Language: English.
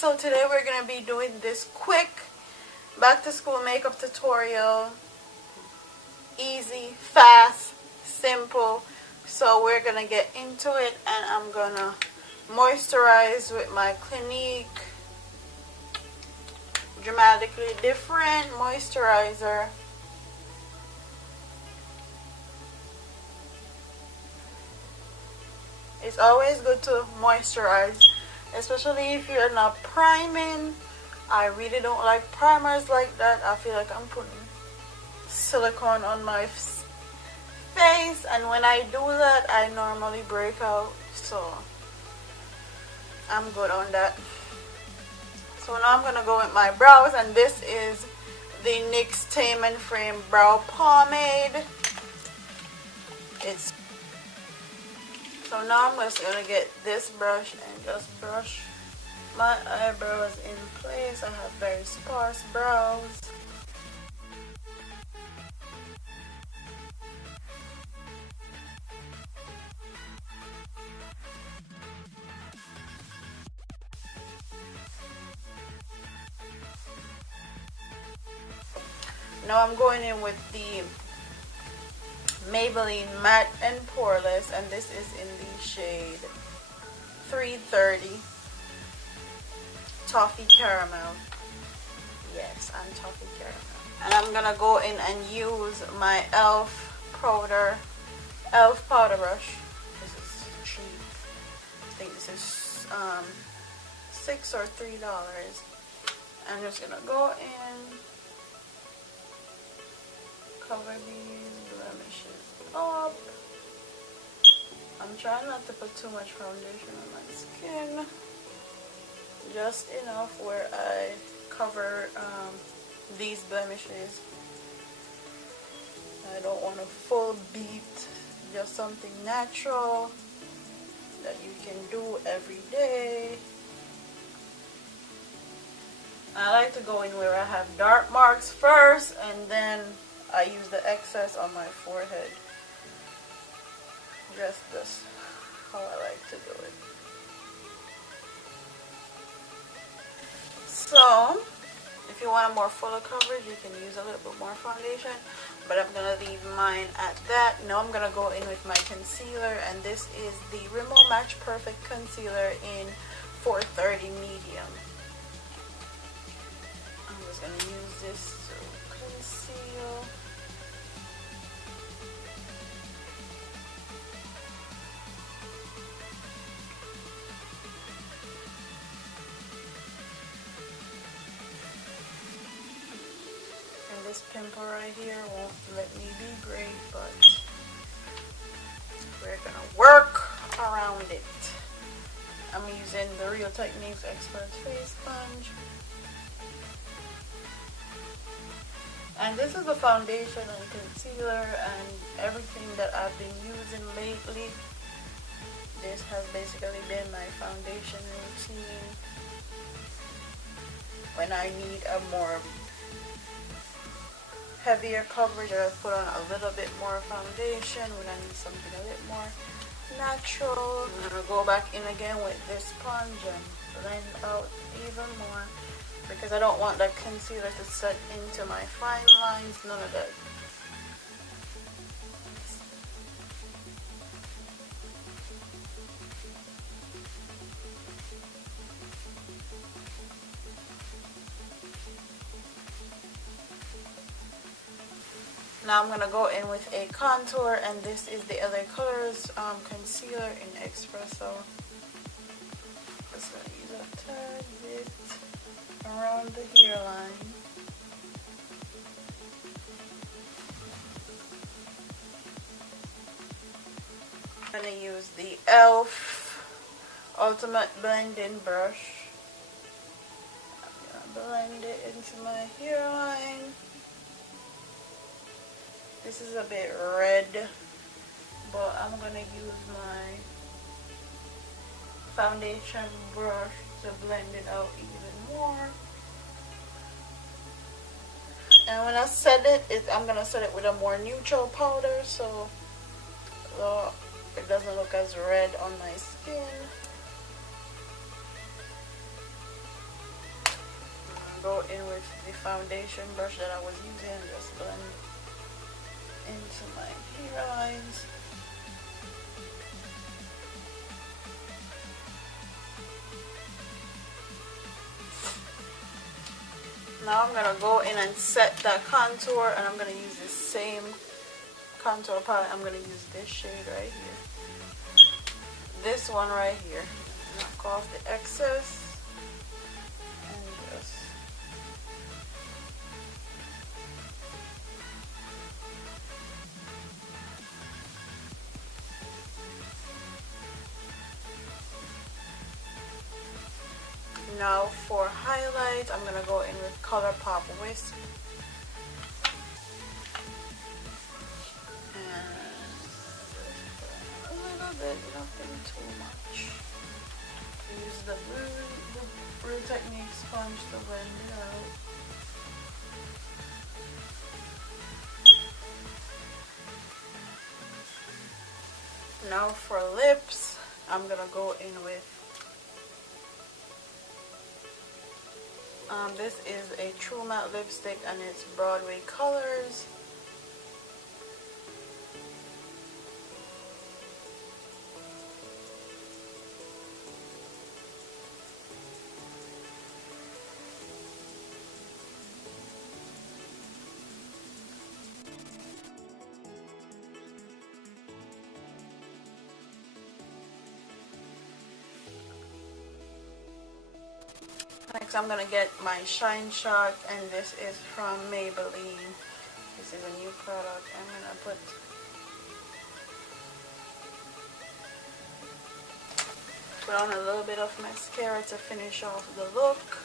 so today we're going to be doing this quick back to school makeup tutorial. Easy, fast, simple. So we're going to get into it, and I'm going to moisturize with my Clinique Dramatically Different moisturizer. It's always good to moisturize, especially if you're not priming. I really don't like primers like that. I feel like I'm putting silicone on my face, and when I do that, I normally break out. So I'm good on that. So now I'm gonna go with my brows, and this is the NYX Tame and Frame Brow Pomade. So now I'm just gonna get this brush and just brush my eyebrows in place. I have very sparse brows. Now I'm going in with the Maybelline Matte and Poreless, and this is in the shade 330 Toffee Caramel. Yes, I'm Toffee Caramel. And I'm gonna go in and use my e.l.f. powder brush. This is cheap. I think this is $6 or $3. I'm just gonna go in, cover these blemishes up. I'm trying not to put too much foundation on my skin, just enough where I cover these blemishes. I don't want a full beat, just something natural that you can do every day. I like to go in where I have dark marks first, and then I use the excess on my forehead. Just this, how I like to do it. So, if you want a more fuller coverage, you can use a little bit more foundation, but I'm going to leave mine at that. Now I'm going to go in with my concealer, and this is the Rimmel Match Perfect Concealer in 430 Medium. I'm just going to use this to conceal. This pimple right here won't let me be great, but we're gonna work around it. I'm using the Real Techniques Expert Face Sponge, and this is the foundation and concealer and everything that I've been using lately. This has basically been my foundation routine when I need a more heavier coverage. I put on a little bit more foundation when I need something a bit more natural. I'm gonna go back in again with this sponge and blend out even more, because I don't want that concealer to set into my fine lines, none of that. Now I'm going to go in with a contour, and this is the LA Colors concealer in Espresso. Just going to use a tad bit around the hairline. I'm going to use the e.l.f. Ultimate Blending Brush. I'm going to blend it into my hairline. This is a bit red, but I'm going to use my foundation brush to blend it out even more. And when I set it, I'm going to set it with a more neutral powder, so it doesn't look as red on my skin. go in with the foundation brush that I was using and just blend into my hairlines. Now I'm gonna go in and set that contour, and I'm gonna use the same contour palette. I'm gonna use this shade right here, this one right here. Knock off the excess and just now for highlight, I'm gonna go in with ColourPop Wisp. A little bit, nothing too much. Use the Real Technique sponge to blend it out. Now for lips, I'm gonna go in with this is a True Matte lipstick and it's Broadway Colors. Next I'm gonna get my Shine Shot, and this is from Maybelline. This is a new product. I'm gonna put on a little bit of mascara to finish off the look.